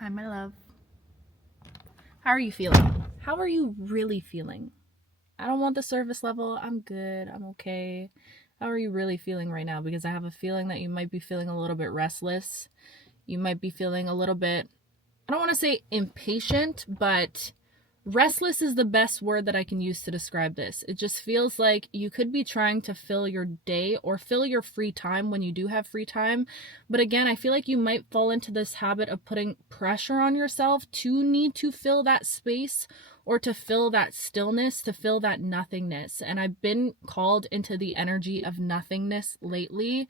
Hi, my love. How are you feeling? How are you really feeling? I don't want the surface level. I'm good. I'm okay. How are you really feeling right now? Because I have a feeling that you might be feeling a little bit restless. You might be feeling a little bit, I don't want to say impatient, but restless is the best word that I can use to describe this. It just feels like you could be trying to fill your day or fill your free time when you do have free time. But again, I feel like you might fall into this habit of putting pressure on yourself to need to fill that space or to fill that stillness, to fill that nothingness. And I've been called into the energy of nothingness lately,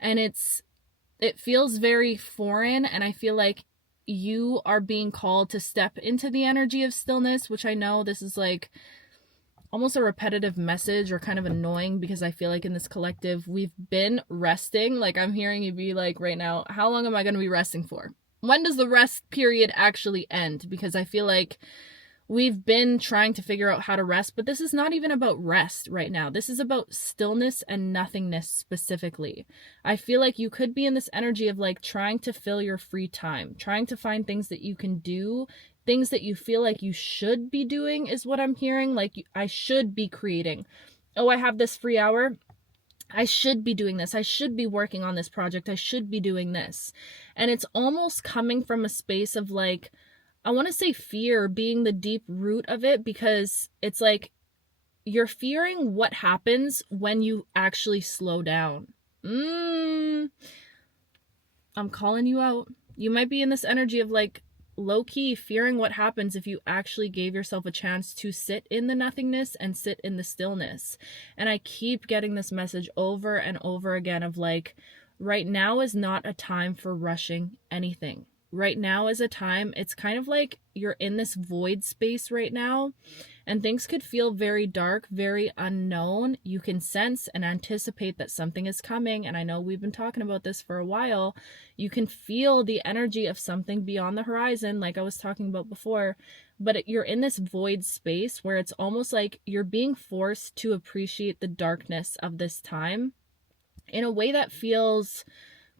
and it feels very foreign, and I feel like you are being called to step into the energy of stillness, which I know this is like almost a repetitive message or kind of annoying because I feel like in this collective we've been resting. Like I'm hearing you be like right now, how long am I going to be resting for? When does the rest period actually end? Because I feel like we've been trying to figure out how to rest, but this is not even about rest right now. This is about stillness and nothingness specifically. I feel like you could be in this energy of like trying to fill your free time, trying to find things that you can do, things that you feel like you should be doing is what I'm hearing. Like I should be creating. Oh, I have this free hour. I should be doing this. I should be working on this project. I should be doing this. And it's almost coming from a space of like, I want to say fear being the deep root of it, because it's like you're fearing what happens when you actually slow down. I'm calling you out. You might be in this energy of like low-key fearing what happens if you actually gave yourself a chance to sit in the nothingness and sit in the stillness. And I keep getting this message over and over again of like, right now is not a time for rushing anything. Right now is a time, it's kind of like you're in this void space right now, and things could feel very dark, very unknown. You can sense and anticipate that something is coming, and I know we've been talking about this for a while. You can feel the energy of something beyond the horizon, like I was talking about before, but you're in this void space where it's almost like you're being forced to appreciate the darkness of this time in a way that feels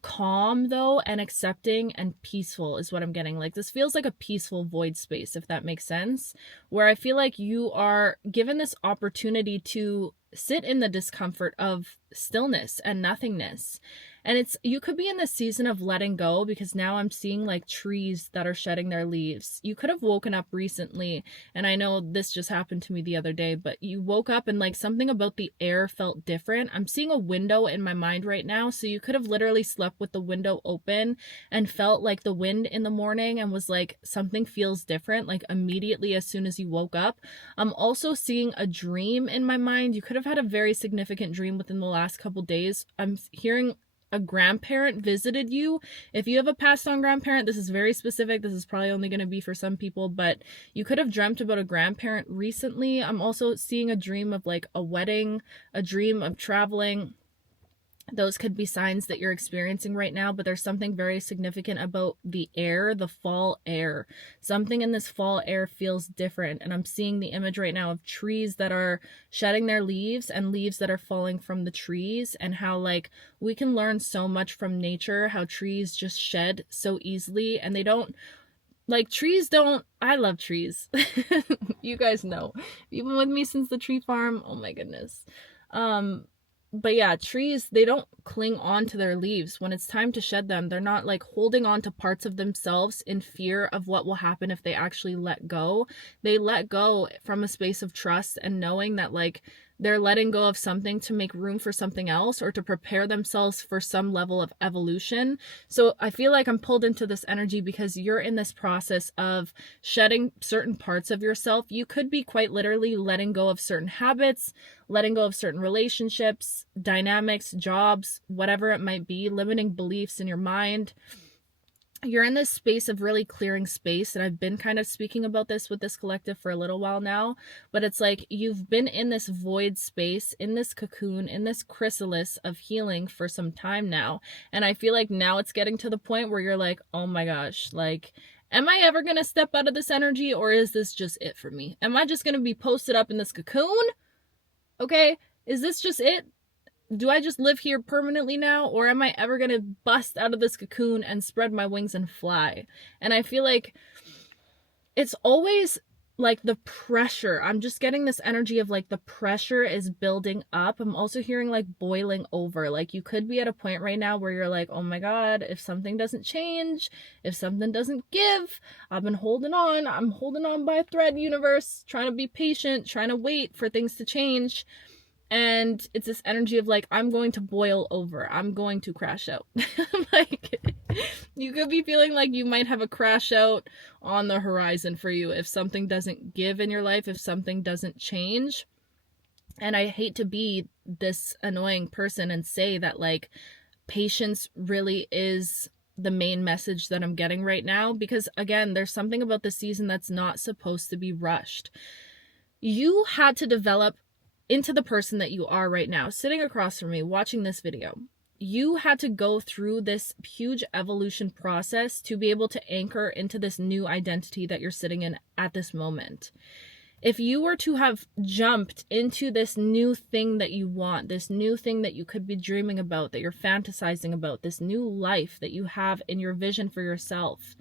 calm though, and accepting and peaceful is what I'm getting. Like this feels like a peaceful void space, if that makes sense, where I feel like you are given this opportunity to sit in the discomfort of stillness and nothingness. And it's, you could be in this season of letting go, because now I'm seeing like trees that are shedding their leaves. You could have woken up recently, and I know this just happened to me the other day, but you woke up and like something about the air felt different. I'm seeing a window in my mind right now, so you could have literally slept with the window open and felt like the wind in the morning and was like, something feels different, like immediately as soon as you woke up. I'm also seeing a dream in my mind. You could have had a very significant dream within the last couple days. I'm hearing a grandparent visited you. If you have a passed on grandparent, this is very specific. This is probably only going to be for some people, but you could have dreamt about a grandparent recently. I'm also seeing a dream of like a wedding, a dream of traveling. Those could be signs that you're experiencing right now, but there's something very significant about the air, the fall air. Something in this fall air feels different, and I'm seeing the image right now of trees that are shedding their leaves and leaves that are falling from the trees, and how like we can learn so much from nature, how trees just shed so easily, and they don't, like trees don't, I love trees. You guys know, you've been with me since the tree farm. Oh my goodness. But yeah, trees, they don't cling on to their leaves. When it's time to shed them, they're not like holding on to parts of themselves in fear of what will happen if they actually let go. They let go from a space of trust and knowing that like they're letting go of something to make room for something else, or to prepare themselves for some level of evolution. So I feel like I'm pulled into this energy because you're in this process of shedding certain parts of yourself. You could be quite literally letting go of certain habits, letting go of certain relationships, dynamics, jobs, whatever it might be, limiting beliefs in your mind. You're in this space of really clearing space, and I've been kind of speaking about this with this collective for a little while now, but it's like you've been in this void space, in this cocoon, in this chrysalis of healing for some time now, and I feel like now it's getting to the point where you're like, oh my gosh, like, am I ever gonna step out of this energy, or is this just it for me? Am I just gonna be posted up in this cocoon? Okay, is this just it? do I just live here permanently now, or am I ever going to bust out of this cocoon and spread my wings and fly? And I feel like it's always like the pressure. I'm just getting this energy of like the pressure is building up. I'm also hearing like boiling over. Like you could be at a point right now where you're like, oh my God, if something doesn't change, if something doesn't give, I've been holding on. I'm holding on by a thread, universe, trying to be patient, trying to wait for things to change. And it's this energy of like, I'm going to boil over. I'm going to crash out. Like, you could be feeling like you might have a crash out on the horizon for you if something doesn't give in your life, if something doesn't change. And I hate to be this annoying person and say that like patience really is the main message that I'm getting right now, because again, there's something about the season that's not supposed to be rushed. You had to develop into the person that you are right now, sitting across from me, watching this video. You had to go through this huge evolution process to be able to anchor into this new identity that you're sitting in at this moment. If you were to have jumped into this new thing that you want, this new thing that you could be dreaming about, that you're fantasizing about, this new life that you have in your vision for yourself,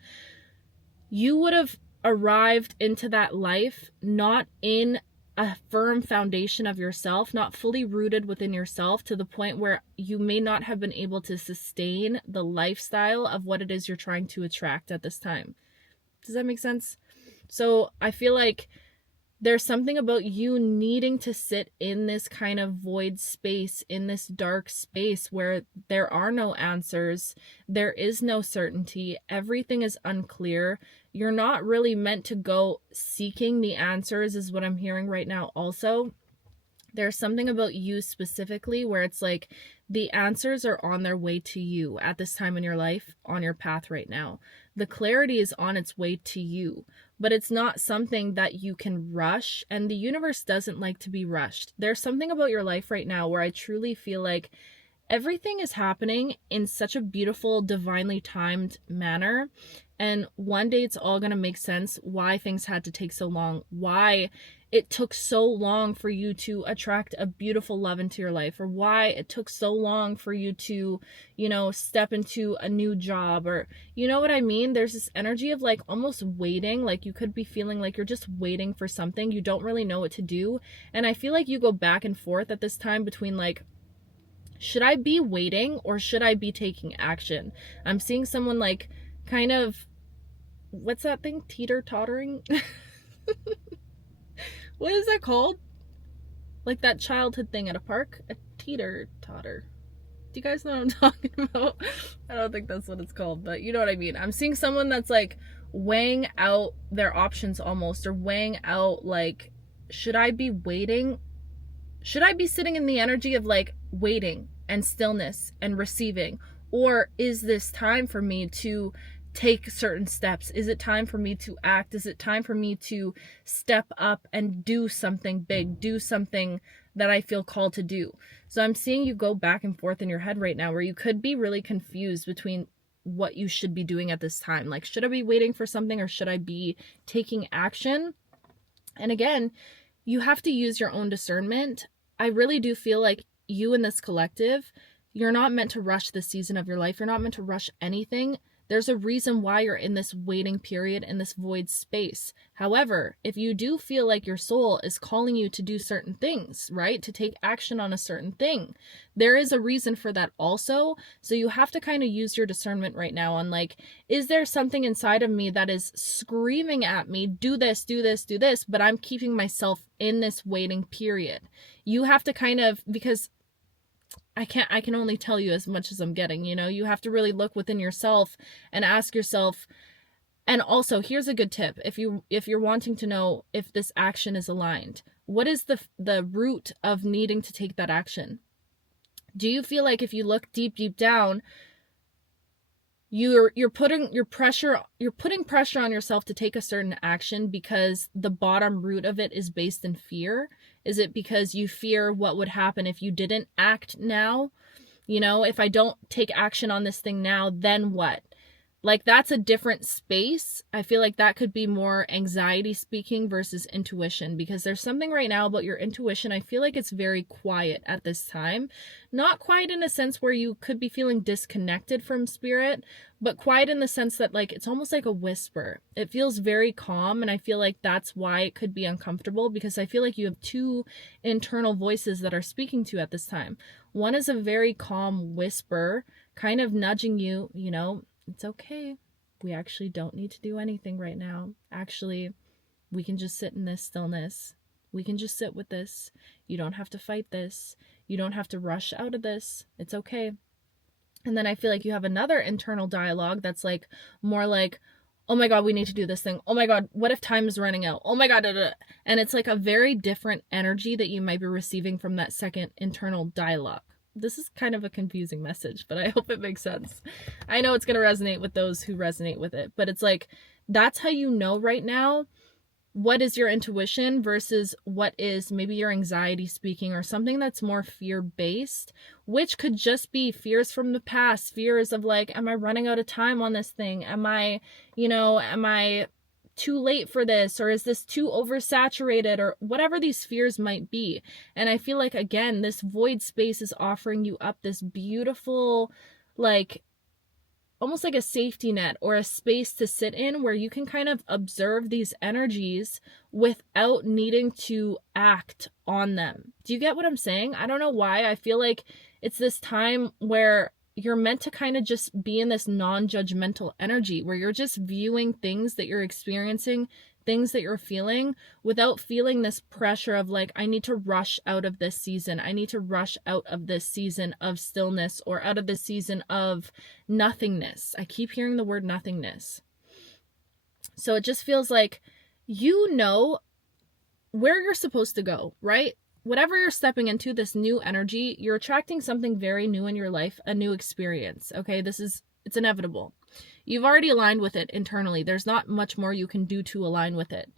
you would have arrived into that life not in a firm foundation of yourself, not fully rooted within yourself, to the point where you may not have been able to sustain the lifestyle of what it is you're trying to attract at this time. Does that make sense? So I feel like there's something about you needing to sit in this kind of void space, in this dark space where there are no answers, there is no certainty, everything is unclear. You're not really meant to go seeking the answers, is what I'm hearing right now also. There's something about you specifically where it's like the answers are on their way to you at this time in your life, on your path right now. The clarity is on its way to you, but it's not something that you can rush, and the universe doesn't like to be rushed. There's something about your life right now where I truly feel like everything is happening in such a beautiful, divinely timed manner. And one day it's all going to make sense why things had to take so long, why it took so long for you to attract a beautiful love into your life, or why it took so long for you to, step into a new job, or you know what I mean? There's this energy of like almost waiting, like you could be feeling like you're just waiting for something. You don't really know what to do. And I feel like you go back and forth at this time between like, should I be waiting or should I be taking action? I'm seeing someone like kind of, what's that thing? Teeter-tottering? What is that called? Like that childhood thing at a park? A teeter-totter. Do you guys know what I'm talking about? I don't think that's what it's called, but you know what I mean. I'm seeing someone that's like weighing out their options almost, or weighing out like, should I be waiting? Should I be sitting in the energy of like waiting and stillness and receiving? Or is this time for me to take certain steps? Is it time for me to act? Is it time for me to step up and do something big, do something that I feel called to do? So I'm seeing you go back and forth in your head right now where you could be really confused between what you should be doing at this time. Like, should I be waiting for something or should I be taking action? And again, you have to use your own discernment. I really do feel like you in this collective, you're not meant to rush this season of your life. You're not meant to rush anything. There's a reason why you're in this waiting period, in this void space. However, if you do feel like your soul is calling you to do certain things, right? To take action on a certain thing, there is a reason for that also. So you have to kind of use your discernment right now on like, is there something inside of me that is screaming at me, do this, do this, do this, but I'm keeping myself in this waiting period. You have to kind of, because I can only tell you as much as I'm getting, you have to really look within yourself and ask yourself. And also, here's a good tip. If you're wanting to know if this action is aligned, what is the root of needing to take that action? Do you feel like if you look deep down, you're putting pressure on yourself to take a certain action because the bottom root of it is based in fear? Is it because you fear what would happen if you didn't act now? If I don't take action on this thing now, then what? Like, that's a different space. I feel like that could be more anxiety speaking versus intuition, because there's something right now about your intuition. I feel like it's very quiet at this time. Not quiet in a sense where you could be feeling disconnected from spirit, but quiet in the sense that, like, it's almost like a whisper. It feels very calm, and I feel like that's why it could be uncomfortable, because I feel like you have two internal voices that are speaking to you at this time. One is a very calm whisper, kind of nudging you, you know, it's okay. We actually don't need to do anything right now. Actually, we can just sit in this stillness. We can just sit with this. You don't have to fight this. You don't have to rush out of this. It's okay. And then I feel like you have another internal dialogue that's like more like, oh my God, we need to do this thing. Oh my God, what if time is running out? Oh my God, and it's like a very different energy that you might be receiving from that second internal dialogue. This is kind of a confusing message, but I hope it makes sense. I know it's going to resonate with those who resonate with it, but it's like, that's how you know right now what is your intuition versus what is maybe your anxiety speaking, or something that's more fear-based, which could just be fears from the past, fears of like, am I running out of time on this thing? Am I too late for this, or is this too oversaturated, or whatever these fears might be. And I feel like, again, this void space is offering you up this beautiful, like, almost like a safety net or a space to sit in where you can kind of observe these energies without needing to act on them. Do you get what I'm saying? I don't know why. I feel like it's this time where you're meant to kind of just be in this non-judgmental energy where you're just viewing things that you're experiencing, things that you're feeling, without feeling this pressure of like, I need to rush out of this season. I need to rush out of this season of stillness, or out of this season of nothingness. I keep hearing the word nothingness. So it just feels like you know where you're supposed to go, right? Whatever you're stepping into, this new energy, you're attracting something very new in your life, a new experience, okay? It's inevitable. You've already aligned with it internally. There's not much more you can do to align with it.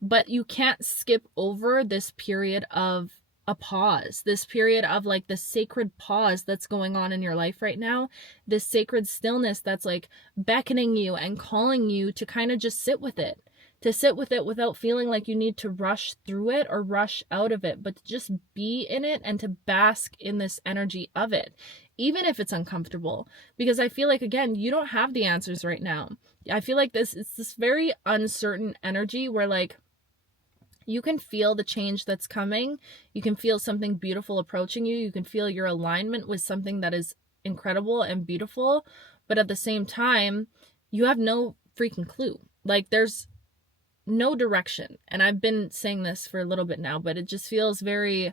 But you can't skip over this period of a pause, this period of like the sacred pause that's going on in your life right now, this sacred stillness that's like beckoning you and calling you to kind of just sit with it. To sit with it without feeling like you need to rush through it or rush out of it, but to just be in it and to bask in this energy of it, even if it's uncomfortable. Because I feel like, again, you don't have the answers right now. I feel like it's this very uncertain energy where like you can feel the change that's coming. You can feel something beautiful approaching you. You can feel your alignment with something that is incredible and beautiful. But at the same time, you have no freaking clue. Like, there's no direction. And I've been saying this for a little bit now, but it just feels very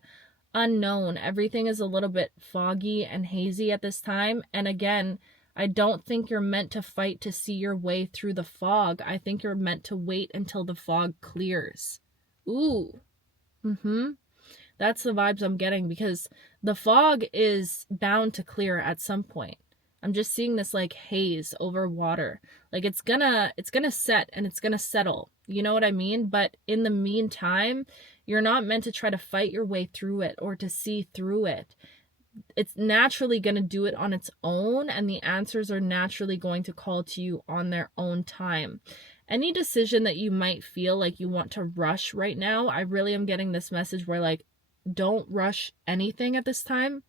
unknown. Everything is a little bit foggy and hazy at this time. And again, I don't think you're meant to fight to see your way through the fog. I think you're meant to wait until the fog clears. Ooh. That's the vibes I'm getting, because the fog is bound to clear at some point. I'm just seeing this like haze over water. Like it's gonna set and it's gonna settle. You know what I mean? But in the meantime, you're not meant to try to fight your way through it or to see through it. It's naturally going to do it on its own, and the answers are naturally going to call to you on their own time. Any decision that you might feel like you want to rush right now, I really am getting this message where like, don't rush anything at this time.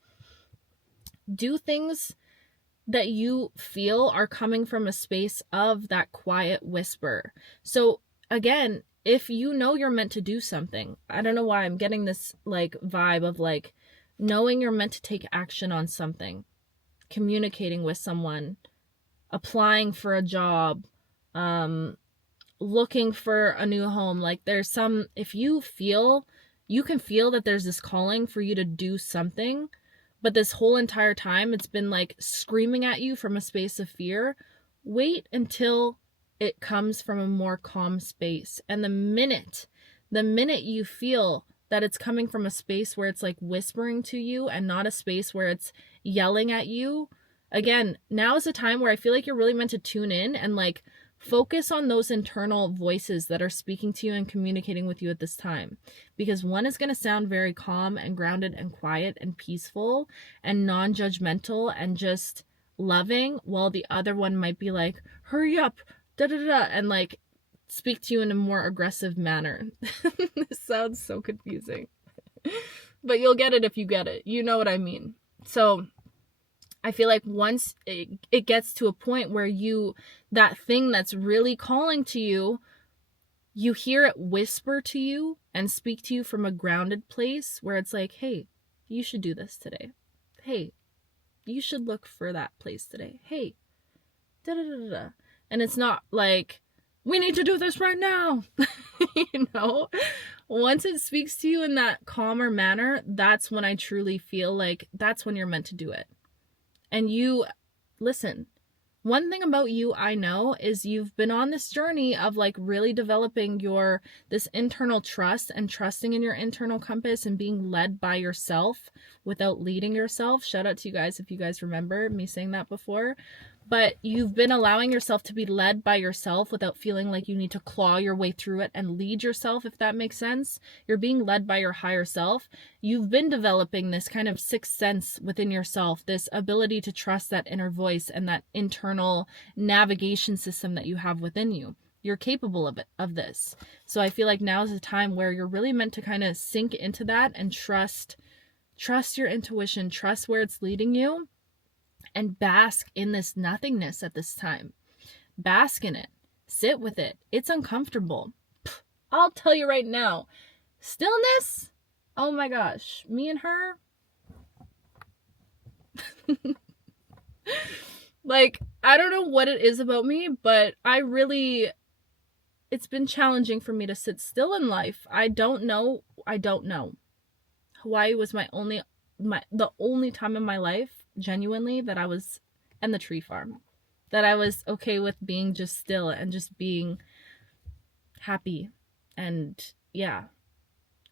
Do things that you feel are coming from a space of that quiet whisper. So again, if you know you're meant to do something, I don't know why I'm getting this like vibe of like knowing you're meant to take action on something, communicating with someone, applying for a job, looking for a new home. Like there's some, if you can feel that there's this calling for you to do something, but this whole entire time it's been like screaming at you from a space of fear, wait until it comes from a more calm space. And the minute you feel that it's coming from a space where it's like whispering to you and not a space where it's yelling at you, again, now is a time where I feel like you're really meant to tune in and like focus on those internal voices that are speaking to you and communicating with you at this time. Because one is going to sound very calm and grounded and quiet and peaceful and non-judgmental and just loving, while the other one might be like, hurry up, da da da, and like speak to you in a more aggressive manner. This sounds so confusing. But you'll get it if you get it. You know what I mean. So I feel like once it gets to a point where that thing that's really calling to you, you hear it whisper to you and speak to you from a grounded place where it's like, hey, you should do this today. Hey, you should look for that place today. Hey, da da da da. And it's not like, we need to do this right now. You know, once it speaks to you in that calmer manner, that's when I truly feel like that's when you're meant to do it. And you, listen, one thing about you I know is you've been on this journey of like really developing this internal trust and trusting in your internal compass and being led by yourself without leading yourself. Shout out to you guys if you guys remember me saying that before. But you've been allowing yourself to be led by yourself without feeling like you need to claw your way through it and lead yourself, if that makes sense. You're being led by your higher self. You've been developing this kind of sixth sense within yourself, this ability to trust that inner voice and that internal navigation system that you have within you. You're capable of this. So I feel like now is the time where you're really meant to kind of sink into that and trust your intuition, trust where it's leading you, and bask in this nothingness at this time. Bask in it. Sit with it. It's uncomfortable. I'll tell you right now. Stillness? Oh my gosh. Me and her? Like, I don't know what it is about me, but it's been challenging for me to sit still in life. I don't know. Hawaii was the only time in my life, genuinely, that I was, and the tree farm, that I was okay with being just still and just being happy. And yeah.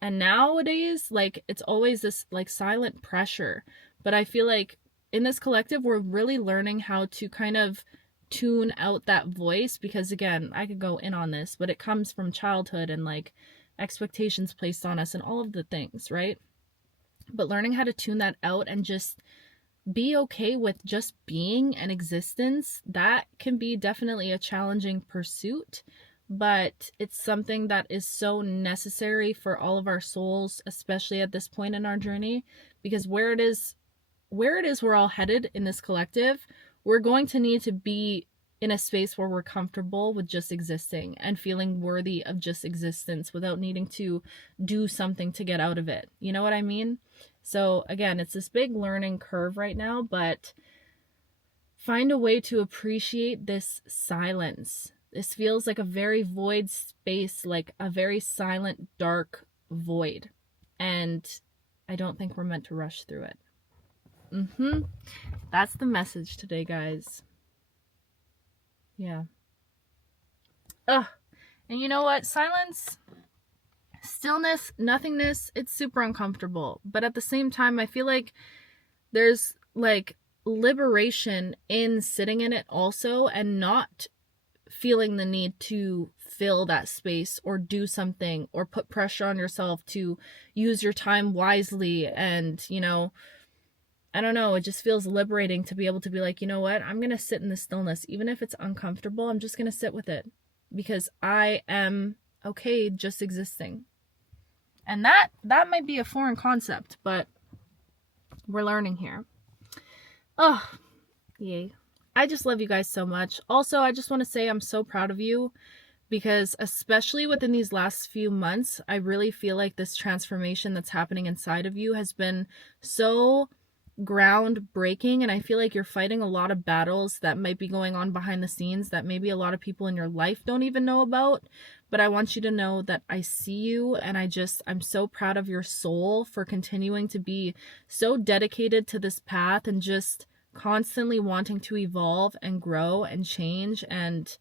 And nowadays, like, it's always this like silent pressure. But I feel like in this collective, we're really learning how to kind of tune out that voice, because again, I could go in on this, but it comes from childhood and like expectations placed on us and all of the things, right? But learning how to tune that out and just be okay with just being and existence, that can be definitely a challenging pursuit, but it's something that is so necessary for all of our souls, especially at this point in our journey, because where it is we're all headed in this collective, we're going to need to be in a space where we're comfortable with just existing and feeling worthy of just existence without needing to do something to get out of it. You know what I mean? So again, it's this big learning curve right now, but find a way to appreciate this silence. This feels like a very void space, like a very silent, dark void. And I don't think we're meant to rush through it. That's the message today, guys. Yeah. And you know what? Silence, stillness, nothingness, it's super uncomfortable. But at the same time, I feel like there's like liberation in sitting in it also, and not feeling the need to fill that space or do something or put pressure on yourself to use your time wisely. And, you know, I don't know, it just feels liberating to be able to be like, you know what, I'm going to sit in the stillness. Even if it's uncomfortable, I'm just going to sit with it because I am okay just existing. And that might be a foreign concept, but we're learning here. Oh, yay. I just love you guys so much. Also, I just want to say I'm so proud of you, because especially within these last few months, I really feel like this transformation that's happening inside of you has been so groundbreaking, and I feel like you're fighting a lot of battles that might be going on behind the scenes that maybe a lot of people in your life don't even know about. But I want you to know that I see you, and I'm so proud of your soul for continuing to be so dedicated to this path and just constantly wanting to evolve and grow and change. And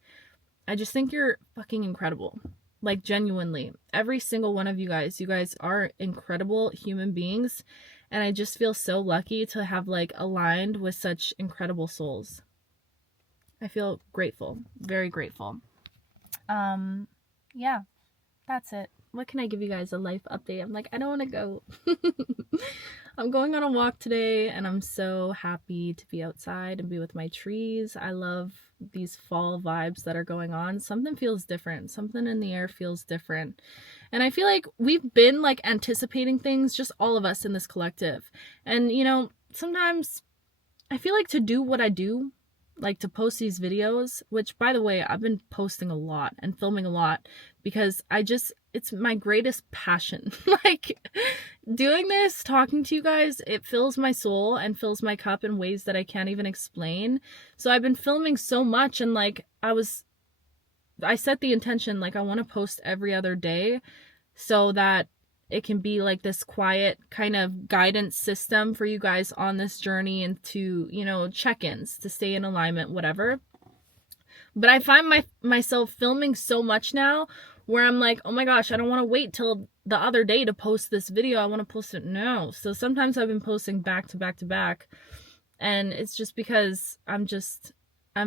I just think you're fucking incredible. Like, genuinely, every single one of you guys are incredible human beings. And I just feel so lucky to have like aligned with such incredible souls. I feel grateful, very grateful. Yeah. That's it. What can I give you guys? A life update? I'm like, I don't want to go. I'm going on a walk today and I'm so happy to be outside and be with my trees. I love these fall vibes that are going on. Something feels different. Something in the air feels different. And I feel like we've been like anticipating things, just all of us in this collective. And you know, sometimes I feel like to do what I do, like to post these videos, which by the way, I've been posting a lot and filming a lot because it's my greatest passion. Like doing this, talking to you guys, it fills my soul and fills my cup in ways that I can't even explain. So I've been filming so much and like I set the intention, like I want to post every other day so that it can be like this quiet kind of guidance system for you guys on this journey and to, you know, check-ins to stay in alignment, whatever. But I find myself filming so much now where I'm like, oh my gosh, I don't want to wait till the other day to post this video. I want to post it now. So sometimes I've been posting back to back to back. And it's just because I'm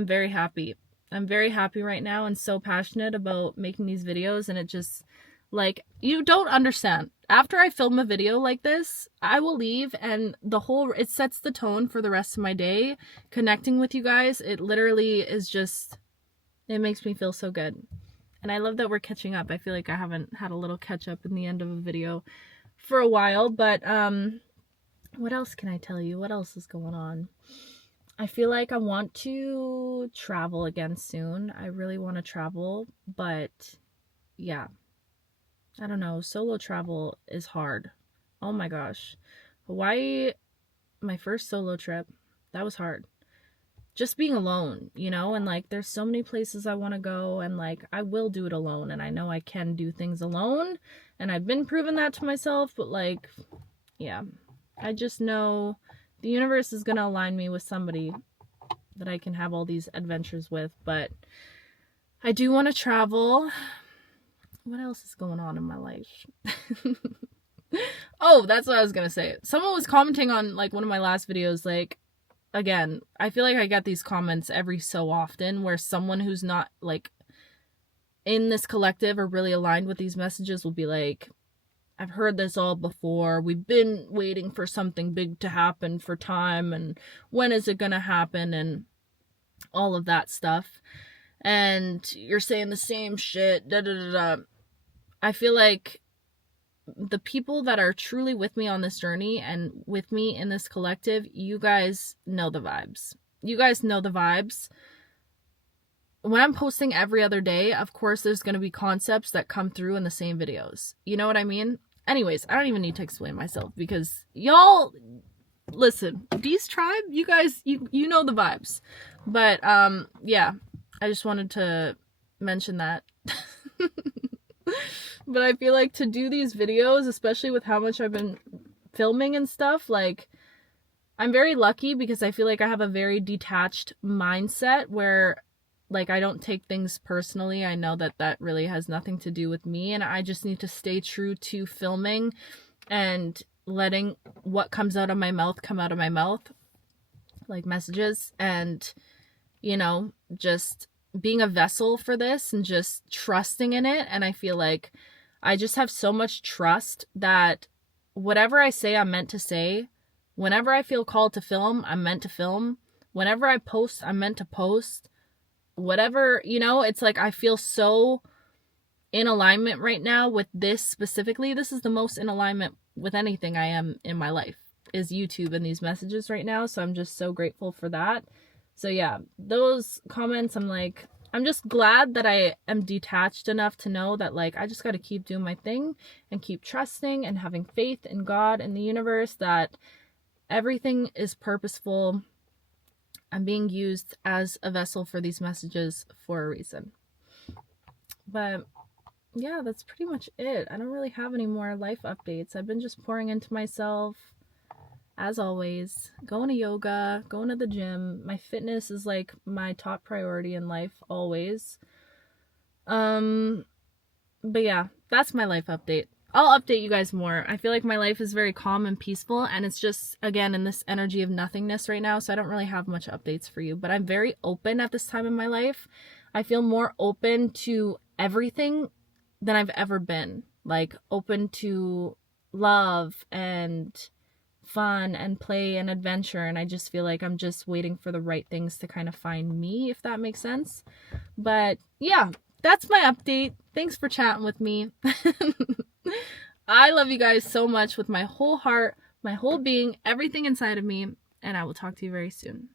very happy. I'm very happy right now and so passionate about making these videos. And it just, like, you don't understand. After I film a video like this, I will leave and it sets the tone for the rest of my day. Connecting with you guys, it literally is just, it makes me feel so good. And I love that we're catching up. I feel like I haven't had a little catch up in the end of a video for a while, but what else can I tell you? What else is going on? I feel like I want to travel again soon. I really want to travel, but yeah. I don't know, solo travel is hard. Oh my gosh. Hawaii, my first solo trip, that was hard. Just being alone, you know, and like there's so many places I want to go and like I will do it alone and I know I can do things alone and I've been proving that to myself, but like, yeah, I just know the universe is going to align me with somebody that I can have all these adventures with, but I do want to travel. What else is going on in my life? Oh, that's what I was gonna say. Someone was commenting on like one of my last videos, like, again, I feel like I get these comments every so often where someone who's not like in this collective or really aligned with these messages will be like, I've heard this all before. We've been waiting for something big to happen for time and when is it gonna happen and all of that stuff. And you're saying the same shit, da da da da. I feel like the people that are truly with me on this journey and with me in this collective, you guys know the vibes. You guys know the vibes. When I'm posting every other day, of course, there's going to be concepts that come through in the same videos. You know what I mean? Anyways, I don't even need to explain myself because y'all, listen, Dee's tribe, you guys, you know the vibes. But, yeah, I just wanted to mention that. But I feel like to do these videos, especially with how much I've been filming and stuff, like, I'm very lucky because I feel like I have a very detached mindset where, like, I don't take things personally. I know that that really has nothing to do with me, and I just need to stay true to filming and letting what comes out of my mouth come out of my mouth, like messages, and, you know, just being a vessel for this and just trusting in it. And I feel like I just have so much trust that whatever I say, I'm meant to say. Whenever I feel called to film, I'm meant to film. Whenever I post, I'm meant to post. Whatever, you know, it's like I feel so in alignment right now with this specifically. This is the most in alignment with anything I am in my life, is YouTube and these messages right now. So I'm just so grateful for that. So yeah, those comments, I'm like, I'm just glad that I am detached enough to know that, like, I just got to keep doing my thing and keep trusting and having faith in God and the universe that everything is purposeful. I'm being used as a vessel for these messages for a reason. But yeah, that's pretty much it. I don't really have any more life updates. I've been just pouring into myself, as always, going to yoga, going to the gym. My fitness is like my top priority in life, always. But yeah, that's my life update. I'll update you guys more. I feel like my life is very calm and peaceful, and it's just, again, in this energy of nothingness right now, so I don't really have much updates for you. But I'm very open at this time in my life. I feel more open to everything than I've ever been. Like, open to love and fun and play and adventure. And I just feel like I'm just waiting for the right things to kind of find me, if that makes sense. But yeah, that's my update. Thanks for chatting with me. I love you guys so much with my whole heart, my whole being, everything inside of me. And I will talk to you very soon.